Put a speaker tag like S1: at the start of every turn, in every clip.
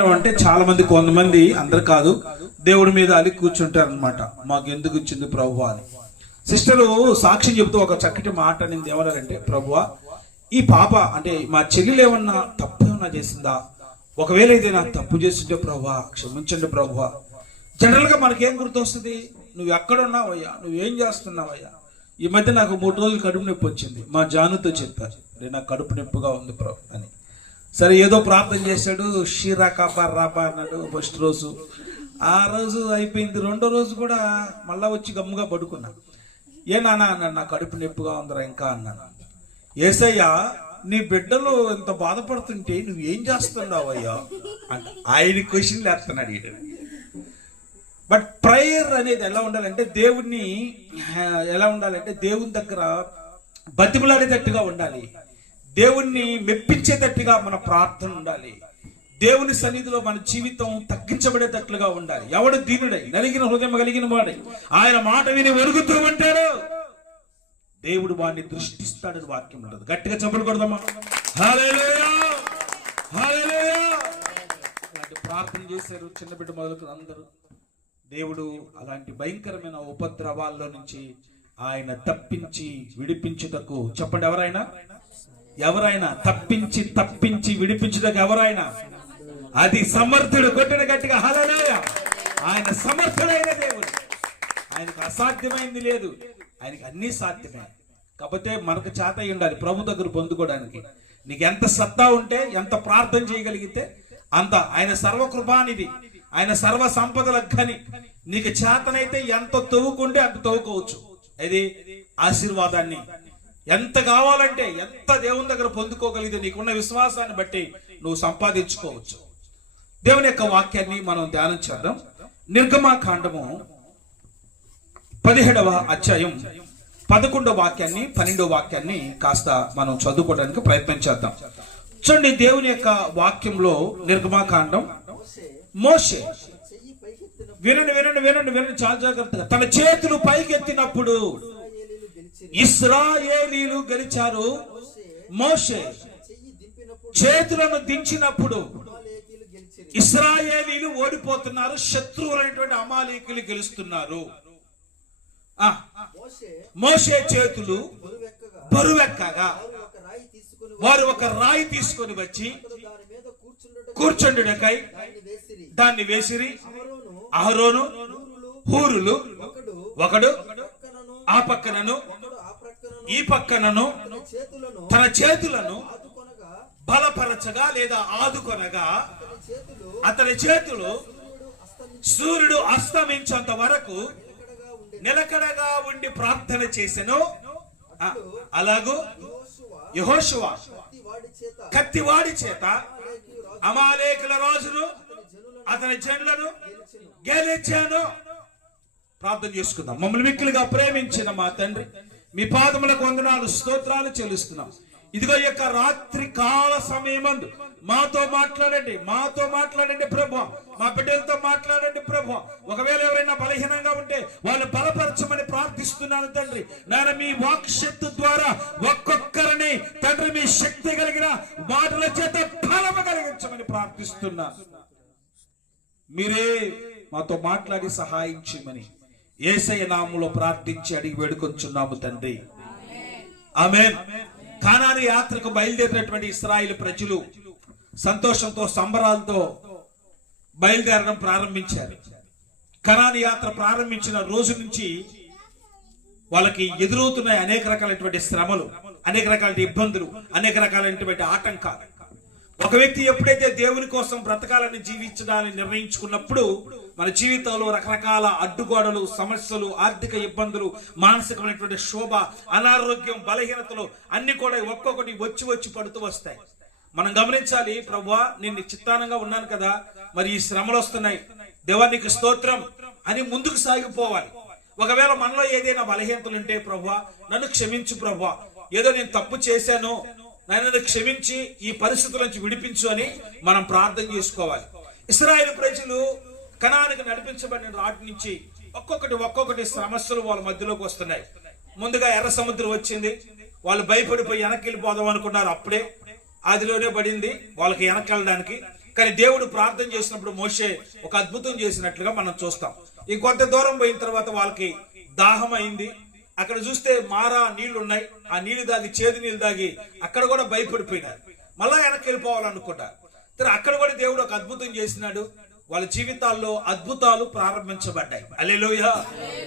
S1: అంటే చాలా మంది కొంతమంది అందరు కాదు. దేవుడి మీద అలిగి కూర్చుంటారు అనమాట మాకు ఎందుకు ఇచ్చింది ప్రభు అని. సిస్టరు సాక్ష్యం చెబుతూ ఒక చక్కటి మాట నేను ఏమన్నారంటే ప్రభువ ఈ పాప అంటే మా చెల్లెలు ఏమన్నా తప్పు ఏమన్నా చేసిందా? ఒకవేళ ఏదైనా తప్పు చేస్తుంటే ప్రభా క్షమించండి ప్రభువా. జనరల్గా మనకేం గుర్తొస్తుంది? నువ్వు ఎక్కడున్నావయ్యా? నువ్వేం చేస్తున్నావయ్యా? ఈ మధ్య నాకు మూడు రోజులు కడుపు నొప్పి వచ్చింది. మా జానుతో చెప్పారు. నాకు కడుపు నొప్పిగా ఉంది ప్రభు అని. సరే ఏదో ప్రార్థన చేశాడు షీరా కాపా రాపా అన్నాడు ఫస్ట్ రోజు. ఆ రోజు అయిపోయింది. రెండో రోజు కూడా మళ్ళా వచ్చి గమ్ముగా పడుకున్నా. ఏ నాన్న అన్నాడు నా కడుపు నొప్పిగా ఉందిరా ఇంకా అన్నాను. ఏసయ్యా నీ బిడ్డలు ఎంత బాధపడుతుంటే నువ్వు ఏం చేస్తున్నావయ్యా అంట. ఆయన క్వశ్చన్లు వేస్తున్నాడు ఈయన బట్ ప్రేయర్ అనేది ఎలా ఉండాలంటే దేవుణ్ణి ఎలా ఉండాలంటే దేవుని దగ్గర బతిమలాడేటట్టుగా ఉండాలి. దేవుణ్ణి మెప్పించేటట్టుగా మన ప్రార్థన ఉండాలి. దేవుని సన్నిధిలో మన జీవితం తగ్గించబడేటట్లుగా ఉండాలి. ఎవడు దీనుడై నలిగిన హృదయం కలిగిన వాడై ఆయన మాట విని వెలుగుతూ ఉంటాడు దేవుడు వాడిని దృష్టిస్తాడని వాక్యం ఉండదు గట్టిగా చెప్పకూడదమ్మా అలాంటి ప్రార్థన చేశారు చిన్న బిడ్డ మొదలుకు అందరూ. దేవుడు అలాంటి భయంకరమైన ఉపద్రవాల్లో నుంచి ఆయన తప్పించి విడిపించుటకు చెప్పండి ఎవరైనా? ఎవరైనా తప్పించి తప్పించి విడిపించుటకు ఎవరైనా అది సమర్థుడు కొట్టిన గట్టిగా హలనాయ ఆయన సమర్థుడైన దేవుడు. ఆయనకు అసాధ్యమైంది లేదు. ఆయనకి అన్నీ సాధ్యమే. కాకపోతే మనకు చేత ఉండాలి ప్రభు దగ్గర పొందుకోవడానికి. నీకు ఎంత సత్తా ఉంటే ఎంత ప్రార్థన చేయగలిగితే అంత ఆయన సర్వకృపానిది ఆయన సర్వ సంపదల కని నీకు చేతనైతే ఎంత తవ్వుకుంటే అంత తవ్వుకోవచ్చు. ఇది ఆశీర్వాదాన్ని. ఎంత కావాలంటే ఎంత దేవుని దగ్గర పొందుకోగలిగితే నీకున్న విశ్వాసాన్ని బట్టి నువ్వు సంపాదించుకోవచ్చు. దేవుని యొక్క వాక్యాన్ని మనం ధ్యానం చేద్దాం. నిర్గమాకాండము పదిహేడవ అధ్యాయం పదకొండవ వాక్యాన్ని పన్నెండవ వాక్యాన్ని కాస్త మనం చదువుకోవడానికి ప్రయత్నం చేద్దాం. చూడండి దేవుని యొక్క వాక్యంలో నిర్గమాకాండం మోషే వినండి వినండి వినండి వినండి చాలా జాగ్రత్తగా. తన చేతులు పైకెత్తినప్పుడు ఇస్రాయేలీలు గెలిచారు. మోషే చేతులను దించినప్పుడు ఇస్రాయేలీలు ఓడిపోతున్నారు. శత్రువులైనటువంటి అమాలీకులు గెలుస్తున్నారు. మోషే చేతులు బరువెక్కగా వారు ఒక రాయి తీసుకొని వచ్చి కూర్చుండుటకై దాన్ని వేసిరి. అహరోను హూరులు ఒకడు ఆ పక్కనను ఈ పక్కనను తన చేతులను బలపరచగా లేదా ఆదుకొనగా అతని చేతులు సూర్యుడు అస్తమించేంత వరకు నిలకడగా ఉండి ప్రార్థన చేసెను. అలాగూ యెహోషువ కత్తివాడి చేత అమాలేకుల రాజును అతని జనులను గెలిచాను. ప్రార్థన చేసుకుందాం. మమ్మల్ని మిక్కులుగా ప్రేమించిన మా తండ్రి మీ పాదములకు వందనాలు స్తోత్రాలు చెల్లిస్తున్నాం. ఇదిగో ఈ యొక్క రాత్రి కాల సమయమందు మాతో మాట్లాడండి మాతో మాట్లాడండి ప్రభు. మా బిడ్డలతో మాట్లాడండి ప్రభు. ఒకవేళ ఎవరైనా బలహీనంగా ఉంటే వాళ్ళు బలపరచమని ప్రార్థిస్తున్నాను తండ్రి. నేను మీ వాక్శక్తి ద్వారా ఒక్కొక్కరిని తండ్రి మీ శక్తి కలిగిన మాటల చేత ఫలము కలిగించమని ప్రార్థిస్తున్నాను మీరే మాతో మాట్లాడి సహాయం ఏసయ్య నామంలో ప్రార్థించి అడిగి వేడుకొంచున్నాము తండ్రి. ఆమె కానాని యాత్రకు బయలుదేరినటువంటి ఇస్రాయిల్ ప్రజలు సంతోషంతో సంబరాలతో బయలుదేరడం ప్రారంభించారు. కనాని యాత్ర ప్రారంభించిన రోజు నుంచి వాళ్ళకి ఎదురవుతున్నాయి అనేక రకాలైనటువంటి శ్రమలు అనేక రకాల ఇబ్బందులు అనేక రకాలైనటువంటి ఆటంకాలు. ఒక వ్యక్తి ఎప్పుడైతే దేవుని కోసం బ్రతకాలని జీవించడాన్ని నిర్ణయించుకున్నప్పుడు మన జీవితంలో రకరకాల అడ్డుగోడలు సమస్యలు ఆర్థిక ఇబ్బందులు మానసికమైనటువంటి శోభ అనారోగ్యం బలహీనతలు అన్ని కూడా ఒక్కొక్కటి వచ్చి వచ్చి పడుతూ వస్తాయి. మనం గమనించాలి ప్రభువా నేను చిత్తానంగా ఉన్నాను కదా మరి ఈ శ్రమలు వస్తున్నాయి. దేవానికి స్తోత్రం అని ముందుకు సాగిపోవాలి. ఒకవేళ మనలో ఏదైనా బలహీనతలు ఉంటే ప్రభువా నన్ను క్షమించు ప్రభువా ఏదో నేను తప్పు చేశాను నన్ను క్షమించి ఈ పరిస్థితుల నుంచి విడిపించు అని మనం ప్రార్థన చేసుకోవాలి. ఇస్రాయేల్ ప్రజలు కణానికి నడిపించబడిన నాటి నుంచి ఒక్కొక్కటి ఒక్కొక్కటి సమస్యలు వాళ్ళ మధ్యలోకి వస్తున్నాయి. ముందుగా ఎర్ర సముద్రం వచ్చింది. వాళ్ళు భయపడిపోయి వెనక్కి వెళ్ళిపోదాం అనుకున్నారు అప్పుడే. అదిలోనే పడింది. వాళ్ళకి వెనక్కి వెళ్ళడానికి. కానీ దేవుడు ప్రార్థన చేసినప్పుడు మోషే ఒక అద్భుతం చేసినట్లుగా మనం చూస్తాం. ఇంకొంత దూరం పోయిన తర్వాత వాళ్ళకి దాహం అయింది. అక్కడ చూస్తే మారా నీళ్ళు ఉన్నాయి ఆ నీళ్ళు దాగి చేదు నీళ్ళు దాగి అక్కడ కూడా భయపడిపోయినారు. మళ్ళా వెనక్కి వెళ్ళిపోవాలనుకుంటారు సరే అక్కడ కూడా దేవుడు ఒక అద్భుతం చేసినాడు. వాళ్ళ జీవితాల్లో అద్భుతాలు ప్రారంభించబడ్డాయి. అలెలోయ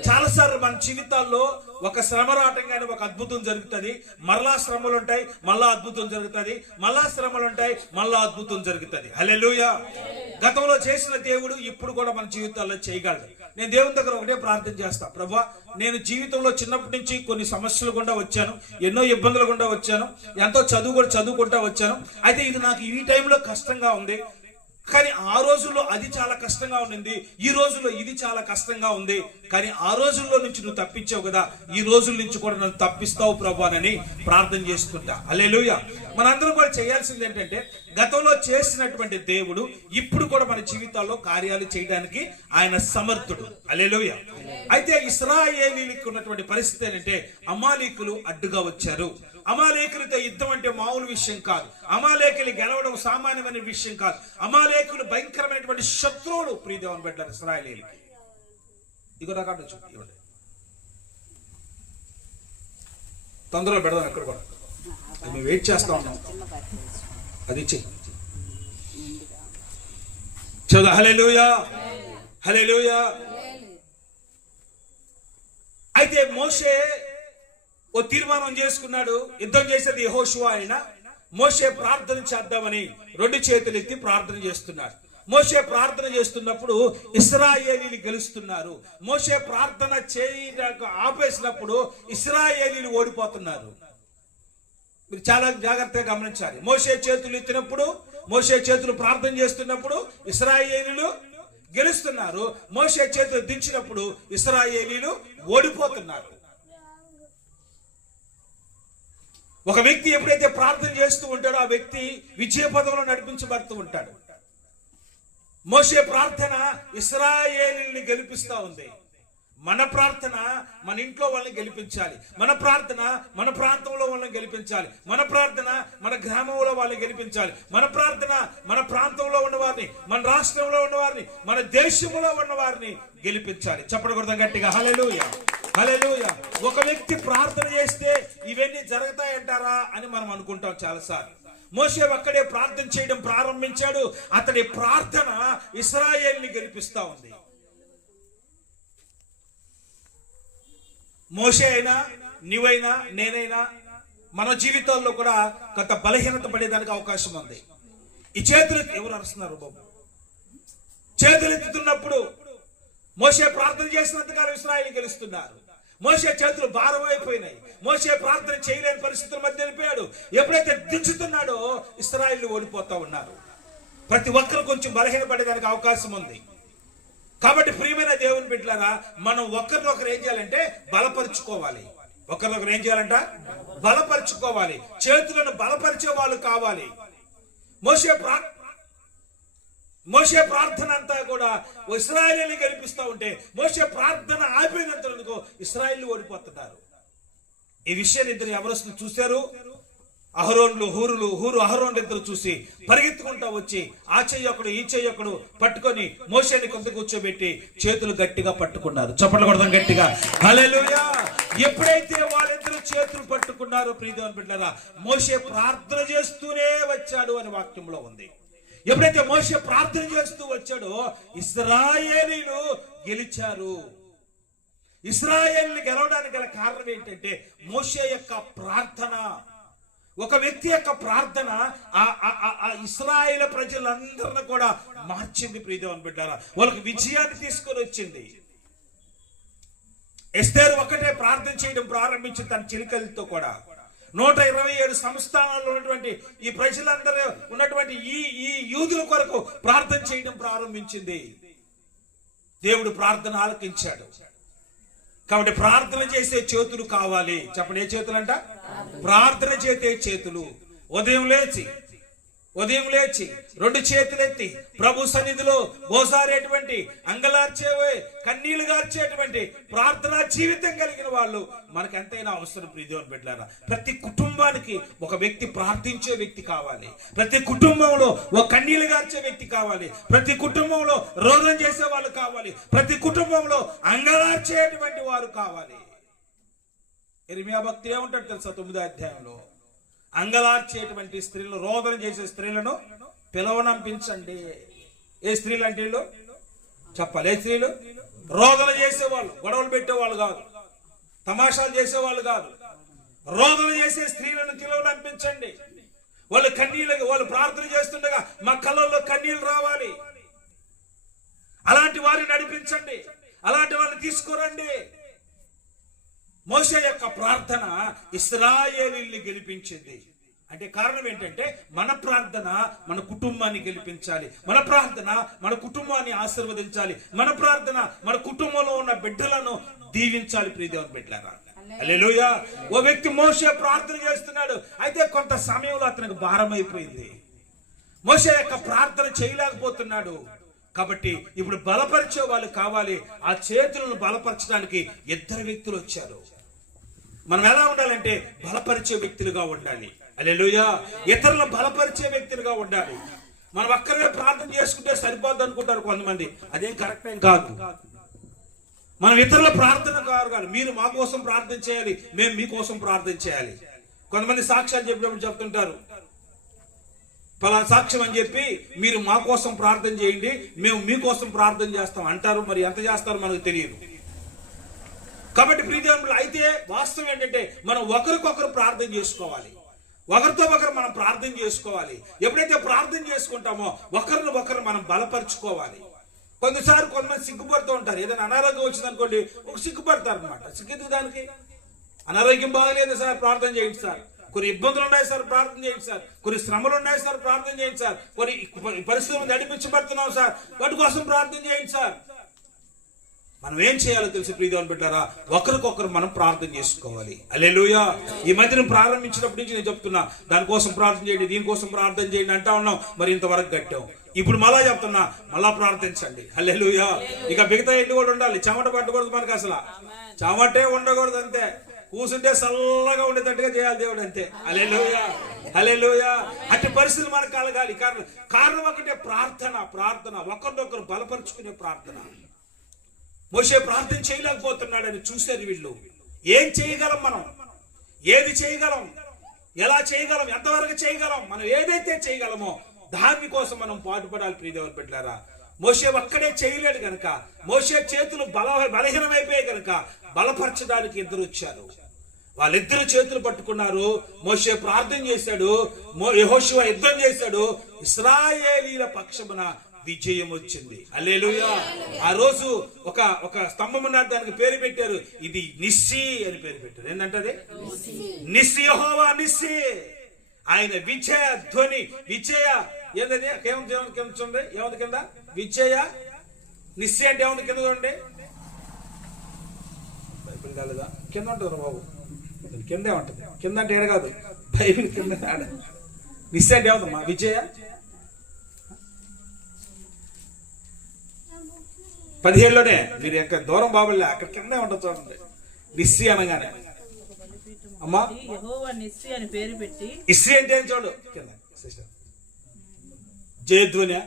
S1: చాలాసార్లు మన జీవితాల్లో ఒక శ్రమ రావటంగానే ఒక అద్భుతం జరుగుతుంది. మరలా శ్రమలు ఉంటాయి మళ్ళా అద్భుతం జరుగుతుంది. మళ్ళా శ్రమలు ఉంటాయి మళ్ళా అద్భుతం జరుగుతుంది. అలెలోయ గతంలో చేసిన దేవుడు ఇప్పుడు కూడా మన జీవితాల్లో చేయగలడు. నేను దేవుని దగ్గర ఒకటే ప్రార్థన చేస్తా. ప్రభా నేను జీవితంలో చిన్నప్పటి నుంచి కొన్ని సమస్యలు గుండా వచ్చాను. ఎన్నో ఇబ్బందులు గుండా వచ్చాను. ఎంతో చదువు కూడా చదువుకుంటా వచ్చాను. అయితే ఇది నాకు ఈ టైంలో కష్టంగా ఉంది. కానీ ఆ రోజుల్లో అది చాలా కష్టంగా ఉండింది. ఈ రోజుల్లో ఇది చాలా కష్టంగా ఉంది. కానీ ఆ రోజుల్లో నుంచి నువ్వు తప్పించావు కదా. ఈ రోజుల నుంచి కూడా నన్ను తప్పిస్తావు ప్రభానని ప్రార్థన చేసుకుంటా. అల్లెలుయ మనందరం కూడా చేయాల్సింది ఏంటంటే గతంలో చేసినటువంటి దేవుడు ఇప్పుడు కూడా మన జీవితాల్లో కార్యాలు చేయడానికి ఆయన సమర్థుడు. అల్లెలుయ అయితే ఇస్రాయేలీలకు ఉన్నటువంటి పరిస్థితి ఏంటంటే అమాలీకులు అడ్డుగా వచ్చారు. అమాలేకులతో యుద్ధం అంటే మామూలు విషయం కాదు. అమాలేకులు గెలవడం సామాన్యమైన విషయం కాదు. అమాలేకులు భయంకరమైనటువంటి శత్రువులు. ప్రియదేవన్ పెట్టారు ఇస్రాయలీలకి ఇగో నాకు ఇవ్వండి. తొందరగా పెడదాం ఎక్కడ కూడా. మేము వెయిట్ చేస్తా ఉన్నాం. అది ఇచ్చి చదువు హలెలుయా హలెలుయా అయితే మోషే ఓ తీర్మానం చేసుకున్నాడు. యుద్ధం చేసేది యహోశివ ఆయన మోసే ప్రార్థన చేద్దామని రెండు చేతులు ఎత్తి ప్రార్థన చేస్తున్నాడు. మోసే ప్రార్థన చేస్తున్నప్పుడు ఇస్రాయేలీలు గెలుస్తున్నారు. మోసే ప్రార్థన చేయడానికి ఆపేసినప్పుడు ఇస్రాయేలీలు ఓడిపోతున్నారు. మీరు చాలా జాగ్రత్తగా గమనించాలి. మోసే చేతులు ఎత్తినప్పుడు మోసే చేతులు ప్రార్థన చేస్తున్నప్పుడు ఇస్రాయేలీలు గెలుస్తున్నారు. మోసే చేతులు దించినప్పుడు ఇస్రాయేలీలు ఓడిపోతున్నారు. ఒక వ్యక్తి ఎప్పుడైతే ప్రార్థన చేస్తూ ఉంటాడో ఆ వ్యక్తి విజయ పదంలో నడిపించబడుతూ ఉంటాడు. మోసే ప్రార్థన ఇస్రాయేలీని గెలిపిస్తూ ఉంది. మన ప్రార్థన మన ఇంట్లో వాళ్ళని గెలిపించాలి. మన ప్రార్థన మన ప్రాంతంలో వాళ్ళని గెలిపించాలి. మన ప్రార్థన మన గ్రామంలో వాళ్ళని గెలిపించాలి. మన ప్రార్థన మన ప్రాంతంలో ఉన్నవారిని మన రాష్ట్రంలో ఉన్నవారిని మన దేశంలో ఉన్న వారిని గెలిపించాలి చెప్పకూడదు గట్టిగా. హలలుయ హలెలూయ ఒక వ్యక్తి ప్రార్థన చేస్తే ఇవన్నీ జరుగుతాయంటారా అని మనం అనుకుంటాం చాలాసార్లు. మోసే ఒక్కడే ప్రార్థన చేయడం ప్రారంభించాడు. అతడి ప్రార్థన ఇస్రాయేల్ని గెలిపిస్తా ఉంది. మోసే అయినా నీవైనా నేనైనా మన జీవితాల్లో కూడా కొంత బలహీనత పడేదానికి అవకాశం ఉంది. ఈ చేతులు ఎవరు అరుస్తున్నారు బాబు? చేతులు ఎత్తుతున్నప్పుడు మోసే ప్రార్థన చేసినంతకాలం ఇస్రాయిల్ గెలుస్తున్నారు. మోసే చేతులు భారం అయిపోయినాయి. మోసే ప్రార్థన చేయలేని పరిస్థితుల మధ్య వెళ్ళిపోయాడు ఎప్పుడైతే దించుతున్నాడో ఇస్రాయిల్ ఓడిపోతా ఉన్నారు. ప్రతి ఒక్కరు కొంచెం బలహీనపడేదానికి అవకాశం ఉంది. కాబట్టి ప్రియమైన దేవుని బిడ్డలారా మనం ఒకరినొకరు ఏం చేయాలంటే బలపరుచుకోవాలి. ఒకరినొకరు ఏం చేయాలంట? బలపరుచుకోవాలి. చేతులను బలపరిచే వాళ్ళు కావాలి. మోసే ప్రా మోసే ప్రార్థన అంతా కూడా ఇస్రాయలీని కనిపిస్తూ ఉంటే మోసే ప్రార్థన ఆపినంతకు ఇస్రాయల్ ఓడిపోతున్నారు. ఈ విషయాన్ని ఇద్దరు ఎవరు చూశారు? అహరోన్లు హూరులు హూరు అహరోన్లు ఇద్దరు చూసి పరిగెత్తుకుంటా వచ్చి ఆ చెయ్యొకడు ఈ చెయ్యొకడు పట్టుకొని మోసేని కొంత కూర్చోబెట్టి చేతులు గట్టిగా పట్టుకున్నారు. చప్పట్లు కొడదాం గట్టిగా. హలెలుయా ఎప్పుడైతే వాళ్ళిద్దరు చేతులు పట్టుకున్నారో ప్రియదేవన్ బిడ్డారా మోసే ప్రార్థన చేస్తూనే వచ్చాడు అని వాక్యంలో ఉంది. ఎప్పుడైతే మోసే ప్రార్థన చేస్తూ వచ్చాడో ఇస్రాయేలీలు గెలిచారు. ఇస్రాయేల్ని గెలవడానికి గల కారణం ఏంటంటే మోసే యొక్క ప్రార్థన. ఒక వ్యక్తి యొక్క ప్రార్థన ఆ ఇస్రాయేల్ ప్రజలందరిని కూడా మార్చింది. ప్రియదేవన్ బిడ్డారా వాళ్ళకి విజయాన్ని తీసుకొని వచ్చింది. ఎస్తేరు ఒకటే ప్రార్థన చేయడం ప్రారంభించింది తన చిలికలతో కూడా. నూట ఇరవై ఏడు సంస్థానాల్లో ఉన్నటువంటి ఈ ప్రజలందరూ ఉన్నటువంటి ఈ ఈ యూదుల కొరకు ప్రార్థన చేయడం ప్రారంభించింది. దేవుడు ప్రార్థన ఆలకించాడు. కాబట్టి ప్రార్థన చేసే చేతులు కావాలి. చెప్పండి ఏ చేతులు ప్రార్థన చేతే చేతులు. ఉదయం లేచి ఉదయం లేచి రెండు చేతులెత్తి ప్రభు సన్నిధిలో గోసారేటువంటి అంగలార్చేవే కన్నీళ్ళు గార్చేటువంటి ప్రార్థనా జీవితం కలిగిన వాళ్ళు మనకు ఎంతైనా అవసరం ప్రీతిని పెట్టారా ప్రతి కుటుంబానికి ఒక వ్యక్తి ప్రార్థించే వ్యక్తి కావాలి. ప్రతి కుటుంబంలో ఒక కన్నీళ్ళు గార్చే వ్యక్తి కావాలి. ప్రతి కుటుంబంలో రోగం చేసే వాళ్ళు కావాలి. ప్రతి కుటుంబంలో అంగలార్చేటువంటి వారు కావాలి. ఇరిమియా భక్తి ఏముంటాడు తెలుసా తొమ్మిదో అధ్యాయంలో? అంగలార్చేటువంటి స్త్రీలను రోదన చేసే స్త్రీలను పిలవనంపించండి. ఏ స్త్రీలు అంటే వీళ్ళు? చెప్పాలి. ఏ స్త్రీలు? రోదన చేసేవాళ్ళు. గొడవలు పెట్టేవాళ్ళు కాదు. తమాషాలు చేసేవాళ్ళు కాదు. రోదన చేసే స్త్రీలను పిలవనంపించండి వాళ్ళు కన్నీళ్ళకి వాళ్ళు ప్రార్థన చేస్తుండగా మా కళ్ళల్లో కన్నీళ్ళు రావాలి. అలాంటి వారిని నడిపించండి. అలాంటి వాళ్ళని తీసుకురండి. మోసే యొక్క ప్రార్థన ఇస్రాయేలీల్ని గెలిపించింది. అంటే కారణం ఏంటంటే మన ప్రార్థన మన కుటుంబాన్ని గెలిపించాలి. మన ప్రార్థన మన కుటుంబాన్ని ఆశీర్వదించాలి. మన ప్రార్థన మన కుటుంబంలో ఉన్న బిడ్డలను దీవించాలి ప్రియదేవన్ బిడ్డలారా. హల్లెలూయా. ఓ వ్యక్తి మోసే ప్రార్థన చేస్తున్నాడు. అయితే కొంత సమయంలో అతనికి భారం అయిపోయింది మోసే యొక్క ప్రార్థన చేయలేకపోతున్నాడు. కాబట్టి ఇప్పుడు బలపరిచే వాళ్ళు కావాలి. ఆ చేతులను బలపరచడానికి ఇద్దరు వ్యక్తులు వచ్చారు. మనం ఎలా ఉండాలంటే బలపరిచే వ్యక్తులుగా ఉండాలి. అలెలుయా ఇతరులను బలపరిచే వ్యక్తులుగా ఉండాలి. మనం ఒక్కరే ప్రార్థన చేసుకుంటే సరిపోద్ది అనుకుంటారు కొంతమంది. అదేం కరెక్ట్ ఏం కాదు. మనం ఇతరుల ప్రార్థన కాదు కాదు. మీరు మా కోసం ప్రార్థన చేయాలి. మేము మీకోసం ప్రార్థన చేయాలి. కొంతమంది సాక్ష్యాలు చెప్పినప్పుడు చెప్తుంటారు. పలా సాక్ష్యం అని చెప్పి మీరు మా కోసం ప్రార్థన చేయండి. మేము మీకోసం ప్రార్థన చేస్తాం. అంటారు. మరి ఎంత చేస్తారో మనకు తెలియదు. కాబట్టి ప్రీతిలో అయితే వాస్తవం ఏంటంటే మనం ఒకరికొకరు ప్రార్థన చేసుకోవాలి. ఒకరితో ఒకరు మనం ప్రార్థన చేసుకోవాలి. ఎప్పుడైతే ప్రార్థన చేసుకుంటామో ఒకరిని ఒకరు మనం బలపరుచుకోవాలి. కొన్నిసార్లు కొంతమంది సిగ్గుపడుతూ ఉంటారు. ఏదైనా అనారోగ్యం వచ్చింది అనుకోండి ఒక సిగ్గుపడతారు అనమాట సిగ్గెందుకు దానికి? అనారోగ్యం బాగలేదు సార్ ప్రార్థన చేయండి సార్. కొన్ని ఇబ్బందులు ఉన్నాయి సార్ ప్రార్థన చేయండి సార్. కొన్ని శ్రమలు ఉన్నాయి సార్ ప్రార్థన చేయండి సార్. కొన్ని పరిస్థితులు నడిపించబడుతున్నాం సార్. వాటి కోసం ప్రార్థన చేయండి సార్. మనం ఏం చేయాలో తెలిసి ప్రీతిని పెట్టారా ఒకరికొకరు మనం ప్రార్థన చేసుకోవాలి. అలెలుయా ఈ మధ్యన ప్రారంభించినప్పటి నుంచి నేను చెప్తున్నా దానికోసం ప్రార్థన చేయండి దీనికోసం ప్రార్థన చేయండి అంటా ఉన్నాం మరి ఇంతవరకు కట్టాం. ఇప్పుడు మళ్ళా చెప్తున్నా మళ్ళా ప్రార్థించండి. అల్లెలుయా ఇక మిగతా ఎన్ని కూడా ఉండాలి. చెమట పట్టకూడదు మనకి అసలు. చెమటే ఉండకూడదు అంతే. కూసుంటే చల్లగా ఉండేటట్టుగా చేయాలి దేవుడు అంతే. అలెలుయా అలెలుయా అట్టి పరిస్థితులు మనకు కలగాలి. కారణం కారణం ఒకటే ప్రార్థన ప్రార్థన. ఒకరినొకరు బలపరుచుకునే ప్రార్థన. మోసే ప్రార్థన చేయలేకపోతున్నాడని చూశారు వీళ్ళు. ఏం చేయగలం మనం? ఏది చేయగలం? ఎలా చేయగలం? ఎంతవరకు చేయగలం? మనం ఏదైతే చేయగలమో దాని కోసం మనం పాటుపడాలి ప్రియదేవర్ పెట్టారా మోసే ఒక్కడే చేయలేడు గనక మోసే చేతులు బల బలహీనమైపోయాయి గనక బలపరచడానికి ఇద్దరు వచ్చారు. వాళ్ళిద్దరు చేతులు పట్టుకున్నారు. మోసే ప్రార్థన చేశాడు. యహోశివ యుద్ధం చేశాడు. ఇస్రాయేలీల పక్షమున విజయం వచ్చింది. అల్లేలుయా ఆ రోజు ఒక ఒక స్తంభం ఉన్నాడు దానికి పేరు పెట్టారు. ఇది నిస్సి అని పేరు పెట్టారు. ఏంటంటే నిస్సి. యెహోవా నిస్సి. ఆయన విజయ ధ్వని విజయ ఏంటది ఏముంది ఏముంది కింద చూడండి. ఏముంది కింద? విజయ. నిస్సి అంటే ఏముంది కింద చూడండి. బైబిల్ కాలేదా? కింద ఉంటుంది బాబు. కిందే ఉంటుంది. కింద అంటే ఏడ కాదు. బైబిల్ కింద నిస్సి అంటే ఏముందమ్మా విజయ. పదిహేడులోనే మీరు ఎక్కడ దూరం బాబులే అక్కడ కిందే ఉంటుంది చూడండి. నిస్సి అనగానే. అమ్మా. ఇస్సి అంటే ఏం చూడు? కింద. సిస్టర్. జయధ్వని.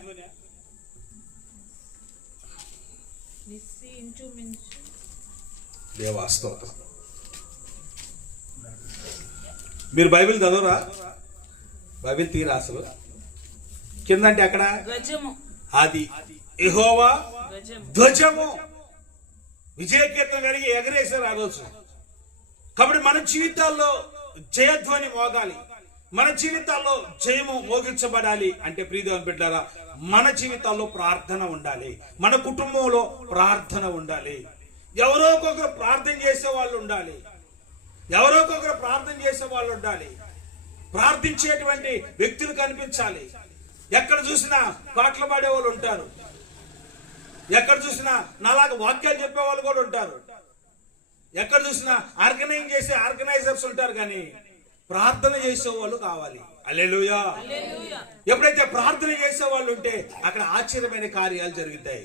S2: నిస్సి ఇంచుమించు.
S1: దేవా స్తోత్రం. మీరు బైబిల్ చదవరా? బైబిల్ తీరా అసలు? కింద అంటే అక్కడ అది ఎహోవా ధ్వజము. విజయకీర్తన కలిగి ఎగరేశారు ఆ రోజు. కాబట్టి మన జీవితాల్లో జయధ్వని మోగాలి. మన జీవితాల్లో జయము మోగించబడాలి అంటే ప్రీతిని బిడ్డారా మన జీవితాల్లో ప్రార్థన ఉండాలి. మన కుటుంబంలో ప్రార్థన ఉండాలి. ఎవరో ఒకరు ప్రార్థన చేసే వాళ్ళు ఉండాలి. ఎవరో ఒకరు ప్రార్థన చేసే వాళ్ళు ఉండాలి. ప్రార్థించేటువంటి వ్యక్తులు కనిపించాలి. ఎక్కడ చూసినా పాటలు పాడే వాళ్ళు ఉంటారు. ఎక్కడ చూసినా నాలాగా వాక్యాలు చెప్పే వాళ్ళు కూడా ఉంటారు. ఎక్కడ చూసినా ఆర్గనైజ్ చేసే ఆర్గనైజర్స్ ఉంటారు కానీ ప్రార్థన చేసే వాళ్ళు కావాలి అల్లెలుయా ఎప్పుడైతే ప్రార్థన చేసే వాళ్ళు ఉంటే అక్కడ ఆశ్చర్యమైన కార్యాలు జరుగుతాయి.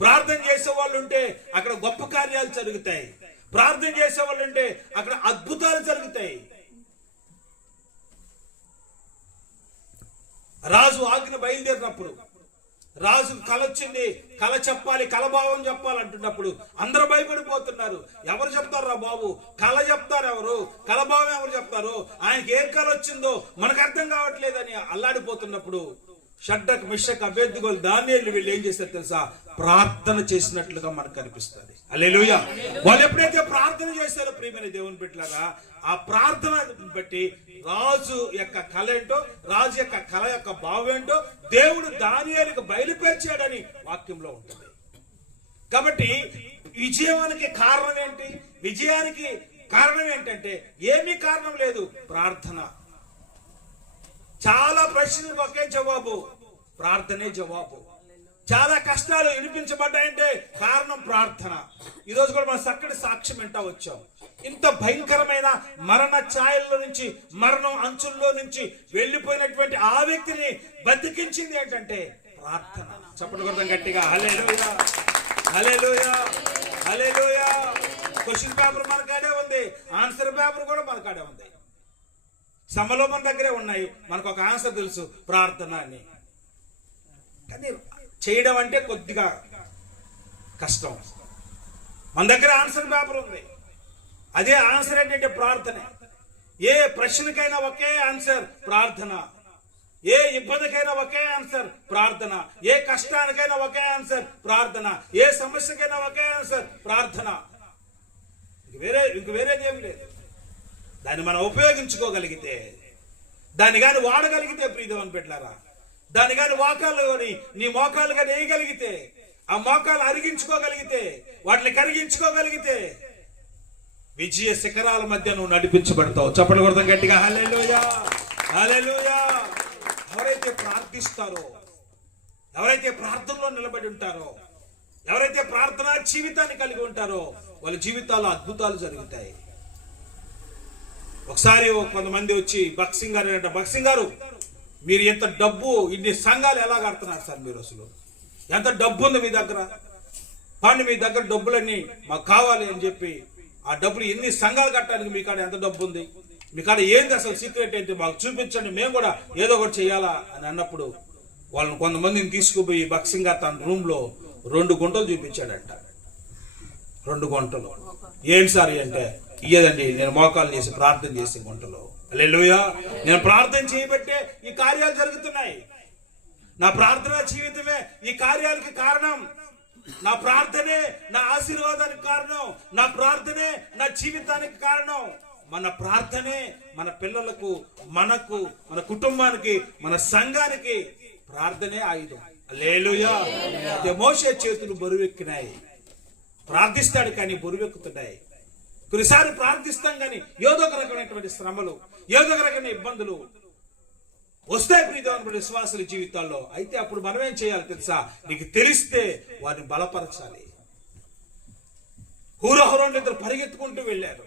S1: ప్రార్థన చేసే వాళ్ళు ఉంటే అక్కడ గొప్ప కార్యాలు జరుగుతాయి. ప్రార్థన చేసే వాళ్ళు ఉంటే అక్కడ అద్భుతాలు జరుగుతాయి. రాజు ఆజ్ఞ బయలుదేరినప్పుడు రాజు కళ వచ్చింది కల చెప్పాలి కలభావం చెప్పాలి అంటున్నప్పుడు అందరూ భయపడిపోతున్నారు. ఎవరు చెప్తారా బాబు? కళ చెప్తారు ఎవరు? కలభావం ఎవరు చెప్తారు? ఆయనకి ఏం కళ వచ్చిందో మనకు అర్థం కావట్లేదని అల్లాడిపోతున్నప్పుడు షడ్డక్ మిషక్ అభ్యర్థిగోలు దానియేలు వీళ్ళు ఏం చేస్తారు తెలుసా? ప్రార్థన చేసినట్లుగా మనకు కనిపిస్తుంది అల్లెలుయ వాళ్ళు ఎప్పుడైతే ప్రార్థన చేస్తారో ప్రియమైన దేవుని బిడ్డలారా ఆ ప్రార్థన బట్టి రాజు యొక్క కళ ఏంటో రాజు యొక్క కళ యొక్క భావం ఏంటో దేవుడు దానియాలకు బయలుపరిచాడని వాక్యంలో ఉంటుంది. కాబట్టి విజయానికి కారణం ఏంటి? విజయానికి కారణం ఏంటంటే ఏమీ కారణం లేదు ప్రార్థన. చాలా ప్రశ్నలకు ఒకే జవాబు ప్రార్థనే జవాబు. చాలా కష్టాలు వినిపించబడ్డాయంటే కారణం ప్రార్థన. ఈ రోజు కూడా మనం చక్కటి సాక్ష్యం వింటా వచ్చాం. ఇంత భయంకరమైన మరణ ఛాయల్లో నుంచి మరణం అంచుల్లో నుంచి వెళ్ళిపోయినటువంటి ఆ వ్యక్తిని బతికించింది ఏంటంటే ప్రార్థన. చెప్పండి కొడతాం గట్టిగా. Hallelujah hallelujah hallelujah question paper మన కాడే ఉంది. ఆన్సర్ పేపర్ కూడా మన కాడే ఉంది. సమలో మన దగ్గరే ఉన్నాయి. మనకు ఒక ఆన్సర్ తెలుసు ప్రార్థన అని. కానీ చేయడం అంటే కొద్దిగా కష్టం. మన దగ్గర ఆన్సర్ పేపర్ ఉంది. అదే ఆన్సర్ ఏంటంటే ప్రార్థనే. ఏ ప్రశ్నకైనా ఒకే ఆన్సర్ ప్రార్థన. ఏ ఇబ్బందికైనా ఒకే ఆన్సర్ ప్రార్థన. ఏ కష్టానికైనా ఒకే ఆన్సర్ ప్రార్థన. ఏ సమస్యకైనా ఒకే ఆన్సర్ ప్రార్థన. ఇంక వేరే ఇంక వేరేది ఏం లేదు. దాన్ని మనం ఉపయోగించుకోగలిగితే దాన్ని కానీ వాడగలిగితే ప్రీతం పెట్టారా దాన్ని కానీ మోకాళ్ళు కానీ నీ మోకాళ్ళు కానీ వేయగలిగితే ఆ మోకాలు అరిగించుకోగలిగితే వాటిని కరిగించుకోగలిగితే విజయ శిఖరాల మధ్య నువ్వు నడిపించబడతావు. చప్పటి కొడతాం గట్టిగా. హల్లెలూయా! హల్లెలూయా! ఎవరైతే ప్రార్థిస్తారో ఎవరైతే ప్రార్థనలో నిలబడి ఉంటారో ఎవరైతే ప్రార్థనా జీవితాన్ని కలిగి ఉంటారో వాళ్ళ జీవితాల్లో అద్భుతాలు జరుగుతాయి. ఒకసారి కొంతమంది వచ్చి బక్సింగ్ గారు బక్సింగ్ గారు మీరు ఎంత డబ్బు ఇన్ని సంఘాలు ఎలా కడుతున్నారు సార్ మీరు అసలు? ఎంత డబ్బు ఉంది మీ దగ్గర? పండి మీ దగ్గర డబ్బులన్నీ మాకు కావాలి అని చెప్పి ఆ డబ్బులు ఎన్ని సంఘాలు కట్టడానికి మీ కాడ ఎంత డబ్బు ఉంది? మీ కాడ ఏంది అసలు సీక్రెట్ ఏంటి? మాకు చూపించండి మేము కూడా ఏదో ఒకటి చేయాలా అని అన్నప్పుడు వాళ్ళని కొంతమందిని తీసుకుపోయి బక్సింగ్ తన రూమ్లో రెండు గుంటలు చూపించాడంట. రెండు గుంటలు. ఏంటి సార్ అంటే? ఇయ్యదండి నేను మోకాలు చేసి ప్రార్థన చేసే గుంటలో. అల్లెలుయా నేను ప్రార్థన చేయబట్టే ఈ కార్యాలు జరుగుతున్నాయి. నా ప్రార్థన జీవితమే ఈ కార్యాలకి కారణం. నా ప్రార్థనే నా ఆశీర్వాదానికి కారణం. నా ప్రార్థనే నా జీవితానికి కారణం. మన ప్రార్థనే మన పిల్లలకు మనకు మన కుటుంబానికి మన సంఘానికి ప్రార్థనే ఆయుధం. లేలుయా మోసే చేతులు బరువెక్కినాయి. ప్రార్థిస్తాడు కానీ బరువెక్కుతున్నాయి. కొన్నిసారి ప్రార్థిస్తాం కానీ ఏదో ఒక రకమైనటువంటి శ్రమలు ఏదో ఒక రకమైన ఇబ్బందులు వస్తాయి ప్రీతమైనటువంటి విశ్వాసుల జీవితాల్లో. అయితే అప్పుడు మనం ఏం చేయాలి తెలుసా? నీకు తెలిస్తే వారిని బలపరచాలి. హూరహురంలో ఇద్దరు పరిగెత్తుకుంటూ వెళ్ళారు.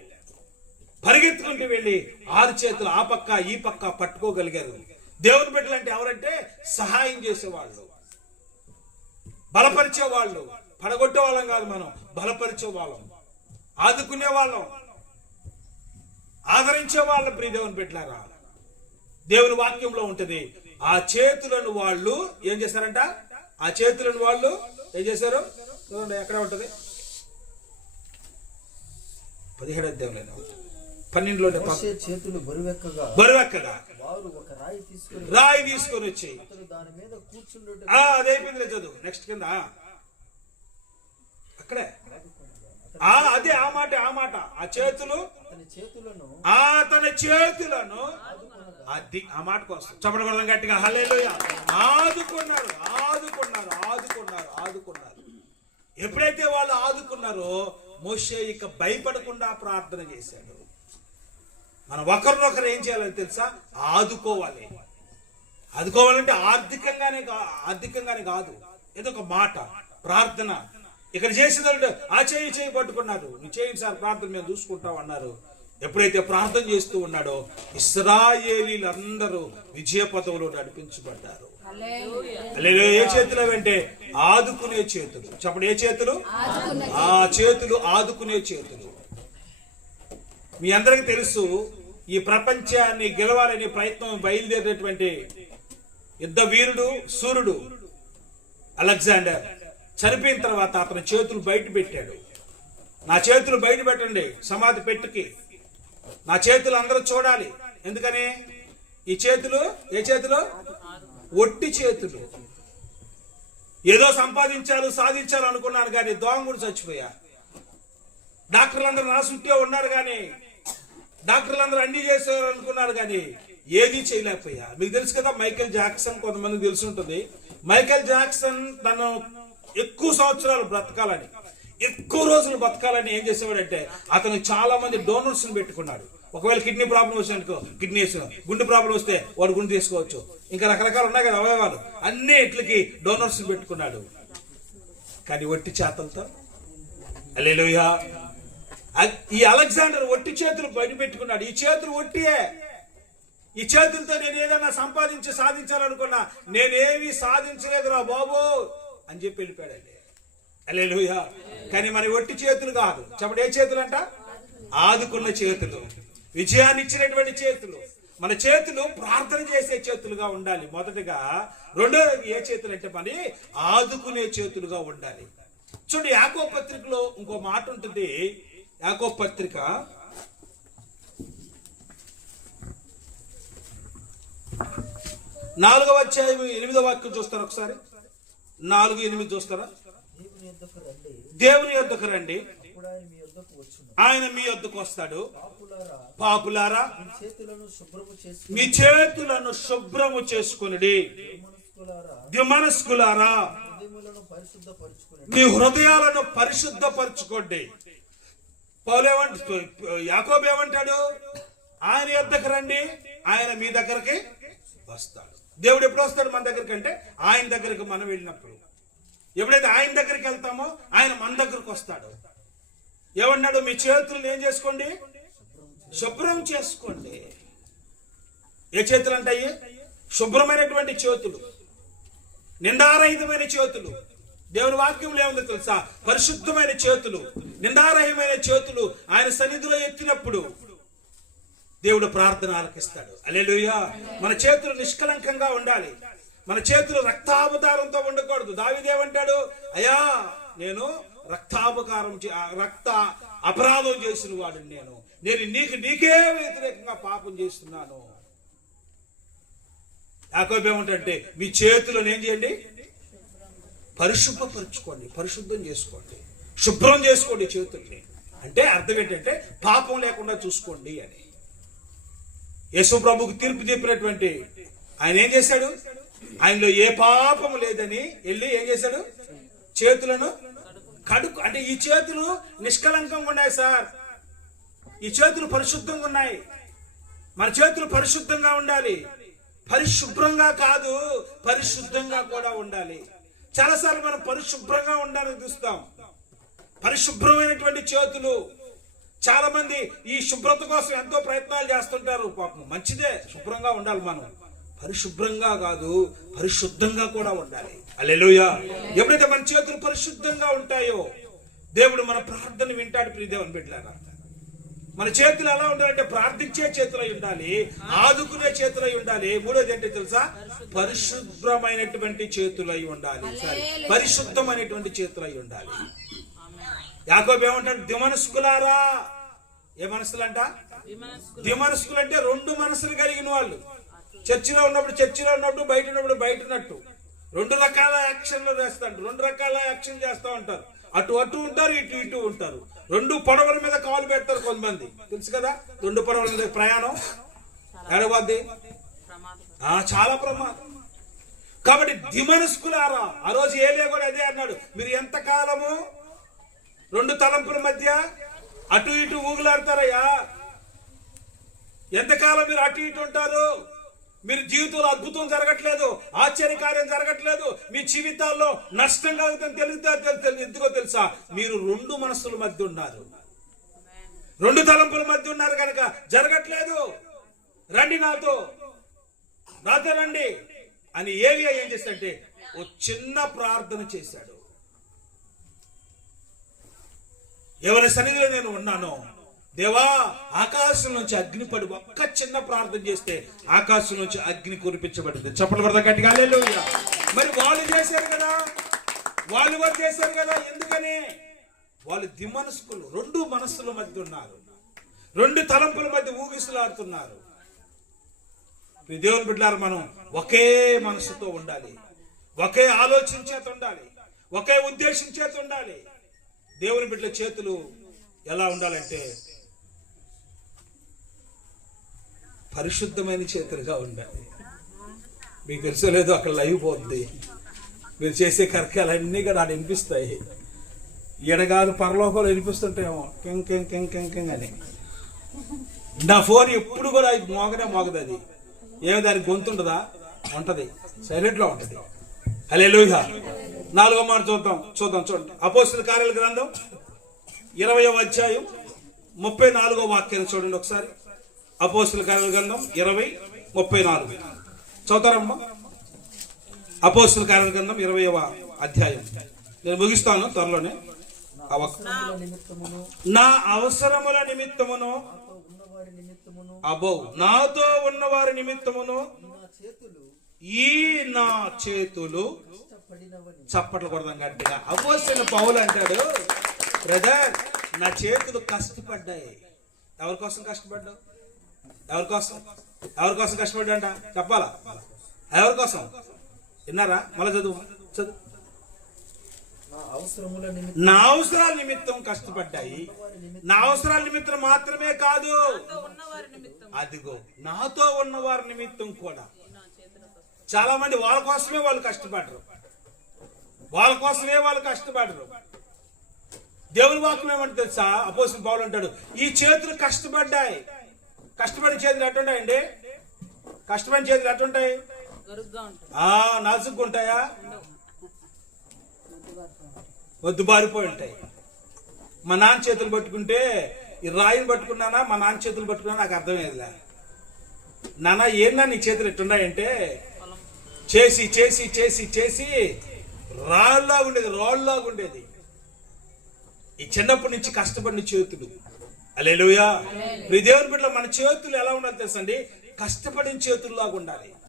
S1: పరిగెత్తుకుంటూ వెళ్ళి ఆరు చేతులు ఆ పక్క ఈ పక్క పట్టుకోగలిగారు. దేవుని బిడ్డలు అంటే ఎవరంటే సహాయం చేసేవాళ్ళు. బలపరిచే వాళ్ళు పడగొట్టే వాళ్ళం కాదు మనం బలపరిచే వాళ్ళం ఆదుకునే వాళ్ళం. ఆదరించే వాళ్ళం ప్రియ దేవుని పెట్టారా దేవుని వాక్యంలో ఉంటది ఆ చేతులను వాళ్ళు ఏం చేశారంట ఆ చేతులను వాళ్ళు ఏం చేశారు? చూడండి ఎక్కడ ఉంటది? పదిహేడు అధ్యాయంలో పన్నెండులోనే
S3: చేతులు బరువెక్కగా
S1: బరువెక్కగా
S3: వారు ఒక రాయి తీసుకుని
S1: రాయి తీసుకొని వచ్చి
S3: దాని మీద
S1: అదైపోయింది చదువు. నెక్స్ట్ కింద. అక్కడే. అదే ఆ మాట ఆ మాట. ఆ చేతులు?
S3: చేతులను
S1: ఆ తన చేతులను అది ఆ మాట కోసం చెప్పడం గట్టిగా. హల్లేలుయ. ఆదుకున్నారు ఆదుకున్నారు ఆదుకున్నారు ఆదుకున్నారు. ఎప్పుడైతే వాళ్ళు ఆదుకున్నారో మోషే ఇక భయపడకుండా ప్రార్థన చేశాడు. మనం ఒకరినొకరు ఏం చేయాలని తెలుసా? ఆదుకోవాలి. ఆదుకోవాలంటే ఆర్థికంగానే ఆర్థికంగానే కాదు. ఏదో ఒక మాట ప్రార్థన. ఇక్కడ చేసిన ఆ చేయి చేయి పట్టుకున్నారు నువ్వు చేయండి సార్ ప్రార్థన మేము చూసుకుంటాం అన్నారు. ఎప్పుడైతే ప్రార్థన చేస్తూ ఉన్నాడో ఇస్రాయేలీలందరూ విజయ పదవులో నడిపించబడ్డారు. ఏ చేతులు అంటే ఆదుకునే చేతులు. చెప్పండి ఏ చేతులు? ఆ చేతులు ఆదుకునే చేతులు. మీ అందరికి తెలుసు ఈ ప్రపంచాన్ని గెలవాలనే ప్రయత్నం బయలుదేరినటువంటి యుద్ధ వీరుడు సూర్యుడు అలెగ్జాండర్. చనిపోయిన తర్వాత అతని చేతులు బయట పెట్టాడు. నా చేతులు బయట పెట్టండి సమాధి పెట్టుకి. నా చేతులు అందరూ చూడాలి. ఎందుకని? ఈ చేతులు ఏ చేతులు? ఒట్టి చేతులు. ఏదో సంపాదించారు సాధించారు అనుకున్నాను కానీ దోంగుడు చచ్చిపోయా. డాక్టర్లు అందరూ నా చుట్టే ఉన్నారు కానీ డాక్టర్లు అందరూ అన్ని చేశారు అనుకున్నారు కానీ ఏది చేయలేకపోయా. మీకు తెలుసు కదా మైకేల్ జాక్సన్ కొంతమంది తెలిసి ఉంటుంది మైకేల్ జాక్సన్ తను ఎక్కువ సంవత్సరాలు బ్రతకాలని ఎక్కువ రోజులు బతకాలని ఏం చేసేవాడంటే అతను చాలా మంది డోనర్స్ పెట్టుకున్నాడు. ఒకవేళ కిడ్నీ ప్రాబ్లం వచ్చిందనుకో కిడ్నీ వేసిన గుండె ప్రాబ్లం వస్తే వాడు గుండె తీసుకోవచ్చు. ఇంకా రకరకాలు ఉన్నాయి కదా అవయవాలు. అన్ని ఇట్లకి డోనర్స్ పెట్టుకున్నాడు. కానీ వట్టి చేతలతో అల్లెలుయా. అ- ఈ అలెగ్జాండర్ వట్టి చేతులు బయట పెట్టుకున్నాడు. ఈ చేతులు వట్టియే ఈ చేతులతో నేను ఏదైనా సంపాదించి సాధించాలనుకున్నా నేనేమి సాధించలేదురా బాబు. అని చెప్పి వెళ్ళిపోయాడండి. అల్లెలుయా కానీ మన ఒట్టి చేతులు కాదు. చెప్పండి ఏ చేతులు అంట? ఆదుకున్న చేతులు. విజయాన్ని ఇచ్చినటువంటి చేతులు. మన చేతులు ప్రార్థన చేసే చేతులుగా ఉండాలి. మొదటగా రెండోది ఏ చేతులు అంటే మరి ఆదుకునే చేతులుగా ఉండాలి. చూడండి యాకో పత్రికలో ఇంకో మాట ఉంటుంది. యాకో పత్రిక నాలుగవ అధ్యాయం ఎనిమిదవ వాక్యం చూస్తారు ఒకసారి. నాలుగు ఎనిమిది చూస్తారా?
S3: దేవుని యొద్దకు రండి. ఆయన మీ యొద్దకు
S1: వస్తాడు.
S3: పాపులారా మీ చేతులను శుభ్రము
S1: చేసుకుని.
S3: మనస్కులారా
S1: ద్విమనస్కులారా మీ హృదయాలను పరిశుద్ధపరచుకోండి. పౌలేమంట యాకోబు ఏమంటాడు? ఆయన యొద్దకు రండి. ఆయన మీ దగ్గరికి వస్తాడు. దేవుడు ఎప్పుడు వస్తాడు మన దగ్గరికి అంటే ఆయన దగ్గరికి మనం వెళ్ళినప్పుడు. ఎప్పుడైతే ఆయన దగ్గరికి వెళ్తామో ఆయన మన దగ్గరకు వస్తాడు. ఏమన్నాడు మీ చేతులను ఏం చేసుకోండి? శుభ్రం చేసుకోండి. ఏ చేతులు అంటాయి? శుభ్రమైనటువంటి చేతులు. నిందారహితమైన చేతులు. దేవుని వాక్యంలో ఏముందో తెలుసా? పరిశుద్ధమైన చేతులు. నిందారహితమైన చేతులు. ఆయన సన్నిధిలో ఎత్తినప్పుడు దేవుడు ప్రార్థన ఆలకిస్తాడు అలెలుయా మన చేతులు నిష్కలంకంగా ఉండాలి. మన చేతులు రక్తావతారంతో ఉండకూడదు. దావిదేమంటాడు అయ్యా నేను రక్తాపకారం చే- రక్త అపరాధం చేసిన వాడు నేను. నేను నీకు నీకే వ్యతిరేకంగా పాపం చేస్తున్నాను. యాకోబు ఏమంటే మీ చేతులను ఏం చేయండి? పరిశుభ్రపరచుకోండి పరిశుద్ధం చేసుకోండి. శుభ్రం చేసుకోండి చేతుల్ని. అంటే అర్థం ఏంటంటే పాపం లేకుండా చూసుకోండి అని. యేసు ప్రభుకు తీర్పు చెప్పినటువంటి ఆయన ఏం చేశాడు? ఆయనలో ఏ పాపము లేదని వెళ్ళి ఏం చేశాడు? చేతులను కడుకు అంటే ఈ చేతులు నిష్కలంకంగా ఉన్నాయి సార్. ఈ చేతులు పరిశుద్ధంగా ఉన్నాయి. మన చేతులు పరిశుద్ధంగా ఉండాలి. పరిశుభ్రంగా కాదు పరిశుద్ధంగా కూడా ఉండాలి. చాలాసార్లు మనం పరిశుభ్రంగా ఉండాలని చూస్తాం. పరిశుభ్రమైనటువంటి చేతులు చాలా మంది ఈ శుభ్రత కోసం ఎంతో ప్రయత్నాలు చేస్తుంటారు. పాపం మంచిదే శుభ్రంగా ఉండాలి మనం. పరిశుభ్రంగా కాదు పరిశుద్ధంగా కూడా ఉండాలి. అల్లెలుయా ఎప్పుడైతే మన చేతులు పరిశుద్ధంగా ఉంటాయో దేవుడు మన ప్రార్థన వింటాడు ప్రియదేవన్ బిడ్డారా మన చేతులు ఎలా ఉండాలంటే ప్రార్థించే చేతులై ఉండాలి ఆదుకునే చేతులై ఉండాలి. మూడోది ఏంటి తెలుసా? పరిశుభ్రమైనటువంటి చేతులై ఉండాలి. పరిశుద్ధమైనటువంటి చేతులై ఉండాలి. యాకోబు ఏమంటాడు? దిమనస్కులారా ఏ మనసులంట
S2: విమనస్కులు
S1: దిమనస్కులు అంటే రెండు మనసులు కలిగిన వాళ్ళు. చర్చిలో ఉన్నప్పుడు చర్చిలో ఉన్నప్పుడు బయట ఉన్నప్పుడు బయట ఉన్నట్టు. రెండు రకాల యాక్షన్లు చేస్తాడు రెండు రకాల యాక్షన్ చేస్తూ ఉంటారు. అటు అటు ఉంటారు ఇటు ఇటు ఉంటారు. రెండు పొడవల మీద కాలు పెడతారు కొంతమంది. తెలుసు కదా? రెండు పొడవల మీద ప్రయాణం. ఎడబద్ది చాలా ప్రమాదం. కాబట్టి దిమనస్కులారా ఆ రోజు ఏలియా కూడా అదే అన్నాడు. మీరు ఎంత కాలము రెండు తలంపుల మధ్య అటు ఇటు ఊగులాడతారయ్యా. ఎంతకాలం మీరు అటు ఇటు ఉంటారు? మీరు జీవితంలో అద్భుతం జరగట్లేదు ఆశ్చర్యకార్యం జరగట్లేదు మీ జీవితాల్లో నష్టం కలుగుతుంది తెలుగుతా ఎందుకో తెలుసా? మీరు రెండు మనస్సుల మధ్య ఉన్నారు. రెండు తలంపుల మధ్య ఉన్నారు కనుక జరగట్లేదు. రండి నాతో. నాతో రండి. అని ఏలియా ఏం చేశాడంటే ఓ చిన్న ప్రార్థన చేశాడు. ఎవరి సన్నిధిలో నేను ఉన్నానో? దేవా ఆకాశం నుంచి అగ్ని పడి ఒక్క చిన్న ప్రార్థన చేస్తే ఆకాశం నుంచి అగ్ని కురిపించబడింది. చప్పలు వరద గట్టిగా మరి వాళ్ళు చేశారు కదా? వాళ్ళు వారు చేశారు కదా? ఎందుకని? వాళ్ళు దిమనస్కులు రెండు మనస్సుల మధ్య ఉన్నారు. రెండు తలంపుల మధ్య ఊగిసలాడుతున్నారు. దేవుని బిడ్డారు మనం ఒకే మనసుతో ఉండాలి. ఒకే ఆలోచన చేత ఉండాలి. ఒకే ఉద్దేశం చేత ఉండాలి. దేవుని బిడ్డల చేతులు ఎలా ఉండాలంటే పరిశుద్ధమైన చేతులుగా ఉండాలి. మీకు తెలుసో లేదో అక్కడ లైవ్ పోద్ది. మీరు చేసే కర్కాలన్నీ కూడా ఆడ వినిపిస్తాయి. ఎడగాదు పరలోకంలో వినిపిస్తుంటేమో కెం కెం కెం కెం కెంగ్ అని. నా ఫోన్ ఎప్పుడు కూడా అది మోగనే మోగదు అది. ఏమి దానికి గొంతు ఉంటుంది? సైలెంట్లో ఉంటుంది. హలే ఉంటది నాలుగో మాట చూద్దాం చూద్దాం చూడండి. అపోస్తుల కార్యాల గ్రంథం ఇరవయో అధ్యాయం ముప్పై నాలుగో వాక్యాన్ని చూడండి ఒకసారి. అపోస్తుల కార్యాల గ్రంథం ఇరవై ముప్పై నాలుగు. చదువుతారమ్మా. అపోస్తుల కార్యాల గ్రంథం ఇరవయవ అధ్యాయం. నేను ముగిస్తాను త్వరలోనే. నా అవసరముల నిమిత్తమును అబో నాతో ఉన్నవారి నిమిత్తమును ఈ నా చేతులు చప్పట్లు కొడదాం గట్టిగా అపోసిన పౌలు అంటాడు బ్రదర్ నా చేతులు కష్టపడ్డాయి. ఎవరి కోసం కష్టపడ్డావు? ఎవరి కోసం? ఎవరి కోసం కష్టపడ్డా చెప్పాలా? ఎవరి కోసం? విన్నారా? మళ్ళీ చదువు. చదువు.
S3: నా అవసరముల నిమిత్తం
S1: నా అవసరాల నిమిత్తం కష్టపడ్డాయి. నా అవసరాల నిమిత్తం మాత్రమే కాదు. అదిగో నాతో ఉన్నవారి నిమిత్తం కూడా. చాలా మంది వాళ్ళ కోసమే వాళ్ళు కష్టపడరు వాళ్ళ కోసమే వాళ్ళు కష్టపడరు. దేవుని వాక్యం ఏమంటే తెలుసా? అపోసిన పౌలు అంటాడు ఈ చేతులు కష్టపడ్డాయి. కష్టపడిన చేతులు ఎట్టుంటాయండి కష్టపడిన చేతులు ఎట్టుంటాయి
S2: గరుగ్గా ఉంటుంది
S1: ఆ నాసుకుంటాయా వద్దు బారిపోయి ఉంటాయి. మా నాన్న చేతులు పట్టుకుంటే ఈ రాయిని పట్టుకున్నానా? మా నాన్న చేతులు పట్టుకున్నా నాకు అర్థమయ్యేదిలే. నాన్న ఏందా నీ చేతులు ఎట్టున్నాయంటే చేసి చేసి చేసి చేసి రాళ్ళలా ఉండేది రాళ్ళలాగా ఉండేది ఈ చిన్నప్పటి నుంచి కష్టపడిన చేతులు. అలెలుయా దేవుని బిడ్డ మన చేతులు ఎలా ఉండాలి తెలుసండి కష్టపడిన చేతుల్లాగా ఉండాలి.